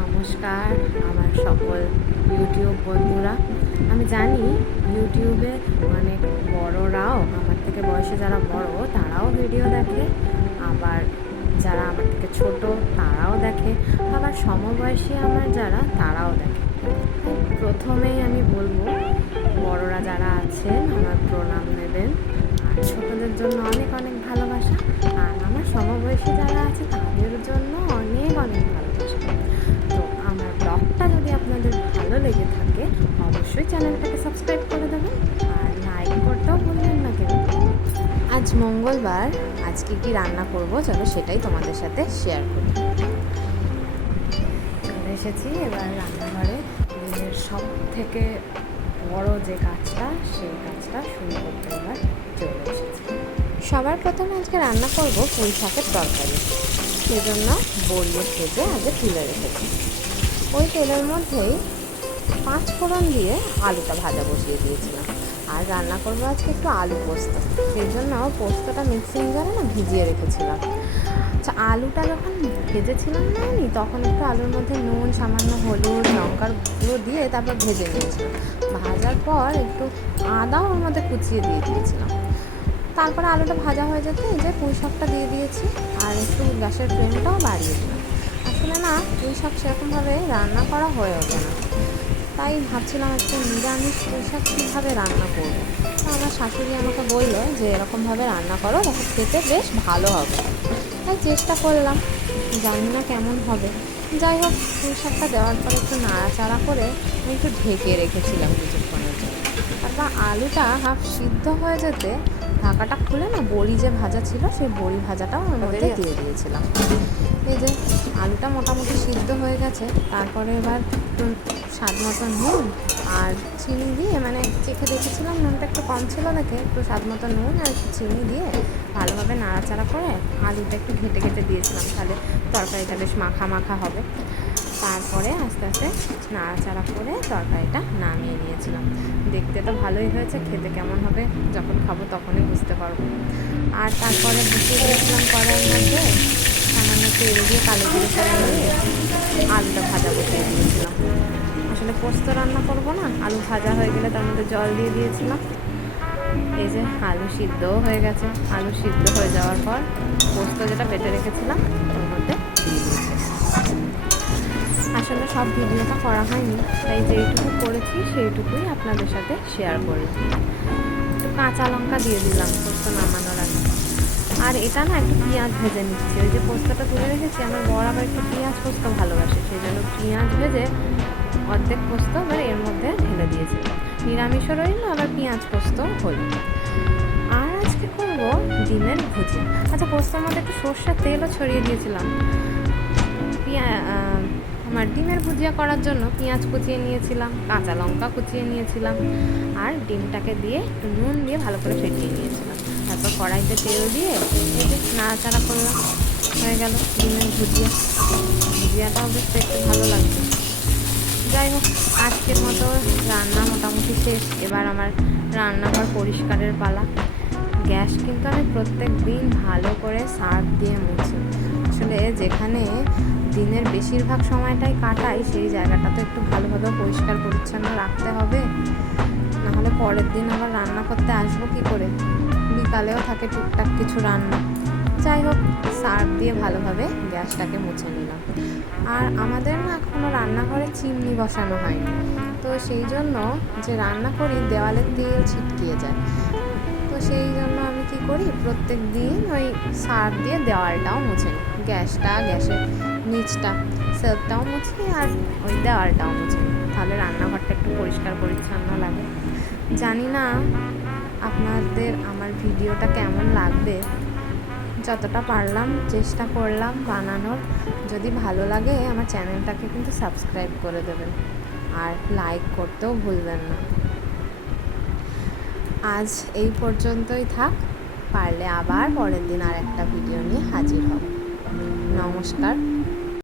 নমস্কার আমার সকল ইউটিউব বন্ধুরা। আমি জানি ইউটিউবে অনেক বড়রাও, আমার থেকে বয়সে যারা বড় তারাও ভিডিও দেখে, আবার যারা আমার থেকে ছোট তারাও দেখে, আবার সমবয়সী আমার যারা তারাও দেখে। প্রথমেই আমি বলবো, বড়রা যারা আছেন আমার প্রণাম নেবেন, আর ছোটদের জন্য অনেক অনেক ভালোবাসা, আর আমার সমবয়সী যারা আছে তাদের জন্য অনেক অনেক ভালোবাসা। তো আমার ব্লগটা যদি আপনাদের ভালো লেগে থাকে অবশ্যই চ্যানেলটাকে সাবস্ক্রাইব করে দেবেন, আর লাইক করতেও ভুলবেন না কেন। আজ মঙ্গলবার, আজকে কি রান্না করব চলো সেটাই তোমাদের সাথে শেয়ার করি। চলে এসেছি এবার রান্নাঘরে। দিনের সব থেকে বড় যে কাজটা, সেই কাজটা শুরু করতে এবার চলে এসেছি। সবার প্রথমে আজকে রান্না করব পুঁই শাকের তরকারি। সেজন্য বড়িয়ে ভেজে আগে তুলে রেখেছি। ওই তেলের মধ্যেই 5 ফোড়ন দিয়ে আলুটা ভাজা বসিয়ে দিয়েছিলাম। আর রান্না করবো আজকে একটু আলু পোস্ত, সেই জন্য পোস্তটা মিক্সিং জারে না ভিজিয়ে রেখেছিলাম। আচ্ছা, আলুটা যখন ভেজেছিলাম না আমি, তখন একটু আলুর মধ্যে নুন, সামান্য হলুদ, লঙ্কার গুঁড়ো দিয়ে তারপর ভেজে নিয়েছিলাম। ভাজার পর একটু আদাও ওর মধ্যে কুচিয়ে দিয়ে দিয়েছিলাম। তারপরে আলুটা ভাজা হয়ে যেতে এই যে পুঁই শাকটা দিয়ে দিয়েছি, আর একটু গ্যাসের ফ্লেমটাও বাড়িয়ে দিলাম। আসলে না, পুঁই শাক সেরকমভাবে রান্না করা হয়ে ওঠে না, তাই ভাবছিলাম একটু নিরামিষ পুঁই শাক কীভাবে রান্না করবো। আমার শাশুড়ি আমাকে বললো যে এরকমভাবে রান্না করো, তখন খেতে বেশ ভালো হবে। তাই চেষ্টা করলাম, জানি না কেমন হবে। যাই হোক, পুঁই শাকটা দেওয়ার পরে একটু নাড়াচাড়া করে আমি একটু ঢেকে রেখেছিলাম কিছুক্ষণের জন্য। তারপর আলুটা হাফ সিদ্ধ হয়ে যেতে ঢাকাটা খুলে না বড়ি যে ভাজা ছিল সেই বড়ি ভাজাটাও ওর মধ্যে দিয়ে দিয়েছিলাম। এই যে আলুটা মোটামুটি সিদ্ধ হয়ে গেছে। তারপরে এবার একটু স্বাদ মতো নুন আর চিনি দিয়ে, মানে চেখে দেখেছিলাম নুনটা একটু কম ছিল দেখে একটু স্বাদ মতো নুন আর একটু চিনি দিয়ে ভালোভাবে নাড়াচাড়া করে আলুটা একটু ঘেটে ঘেটে দিয়েছিলাম, তাহলে তরকারিটা বেশ মাখা মাখা হবে। তারপরে আস্তে আস্তে নাড়াচাড়া করে তরকারিটা নামিয়ে নিয়েছিলাম। দেখতে তো ভালোই হয়েছে, খেতে কেমন হবে যখন খাবো তখনই বুঝতে পারবো। আর তারপরে বসিয়ে দিয়েছিলাম কড়াইয়ের মধ্যে সামান্য তেল দিয়ে কালো জিরে ফোড়ন দিয়ে আলুটা ভাজা বসিয়ে দিয়েছিলাম। আসলে পোস্ত রান্না করবো না, আলু ভাজা হয়ে গেলে তার মধ্যে জল দিয়ে দিয়েছিলাম। এই যে আলু সিদ্ধও হয়ে গেছে। আলু সিদ্ধ হয়ে যাওয়ার পর পোস্ত যেটা বেটে রেখেছিলাম ওর মধ্যে দিয়ে দিয়েছি। আসলে সব ভিডিওটা করা হয়নি, তাই যেইটুকু করেছি সেইটুকুই আপনাদের সাথে শেয়ার করলাম। একটু কাঁচা লঙ্কা দিয়ে দিলাম পোস্ত নামানোর আগে। আর এটা না একটু পেঁয়াজ ভেজে নিচ্ছি। ওই যে পোস্তটা তুলে রেখেছি, আমার বড় আবার একটু পেঁয়াজ পোস্ত ভালোবাসে, সেই জন্য পেঁয়াজ ভেজে অর্ধেক পোস্ত এবার এর মধ্যে ঢেলে দিয়েছি। নিরামিষও রইল, আবার পেঁয়াজ পোস্ত হল। আর আজকে করবো ডিমের ভুজিয়া। আচ্ছা, পোস্তর মধ্যে একটু সর্ষের তেলও ছড়িয়ে দিয়েছিলাম। আমার ডিমের ভুজিয়া করার জন্য পেঁয়াজ কুচিয়ে নিয়েছিলাম, কাঁচা লঙ্কা কুচিয়ে নিয়েছিলাম, আর ডিমটাকে দিয়ে একটু নুন দিয়ে ভালো করে ফেটিয়ে নিয়েছিলাম। তারপর কড়াইতে তেল দিয়ে এই যে নাড়াচাড়া করলাম, হয়ে গেল ডিমের ভুজিয়া। ভুজিয়াটাও বেশ দেখতে ভালো লাগছে। যাই হোক, আজকের মতো রান্না মোটামুটি শেষ। এবার আমার রান্নাঘর পরিষ্কারের পালা। গ্যাস কিন্তু আমি প্রত্যেক দিন ভালো করে সার্ফ দিয়ে মুছি। আসলে যেখানে দিনের বেশিরভাগ সময়টাই কাটাই, সেই জায়গাটা তো একটু ভালোভাবে পরিষ্কার পরিচ্ছন্ন রাখতে হবে, নাহলে পরের দিন আবার রান্না করতে আসবো কী করে। বিকালেও থাকে টুকটাক কিছু রান্না। যাই হোক, সার্ফ দিয়ে ভালোভাবে গ্যাসটাকে মুছে নিলাম। আর আমাদের না এখনও রান্নাঘরে চিমনি বসানো হয়নি, তো সেই জন্য যে রান্না করি দেওয়ালে তেল ছিটকিয়ে যায়। তো সেই জন্য আমি কী করি, প্রত্যেক দিন ওই সার্ফ দিয়ে দেওয়ালটাও মুছে নিই। গ্যাসের নিচটা সেলফটাও মুছি, আর ওই দেওয়ালটাও মুছি, তাহলে রান্নাঘরটা একটু পরিষ্কার পরিচ্ছন্ন লাগে। জানি না আপনাদের আমার ভিডিওটা কেমন লাগবে, যতটা পারলাম চেষ্টা করলাম বানানোর। যদি ভালো লাগে আমার চ্যানেলটাকে কিন্তু সাবস্ক্রাইব করে দেবেন, আর লাইক করতেও ভুলবেন না। আজ এই পর্যন্তই থাক, পারলে আবার পরের দিন আর একটা ভিডিও নিয়ে হাজির হব। নমস্কার।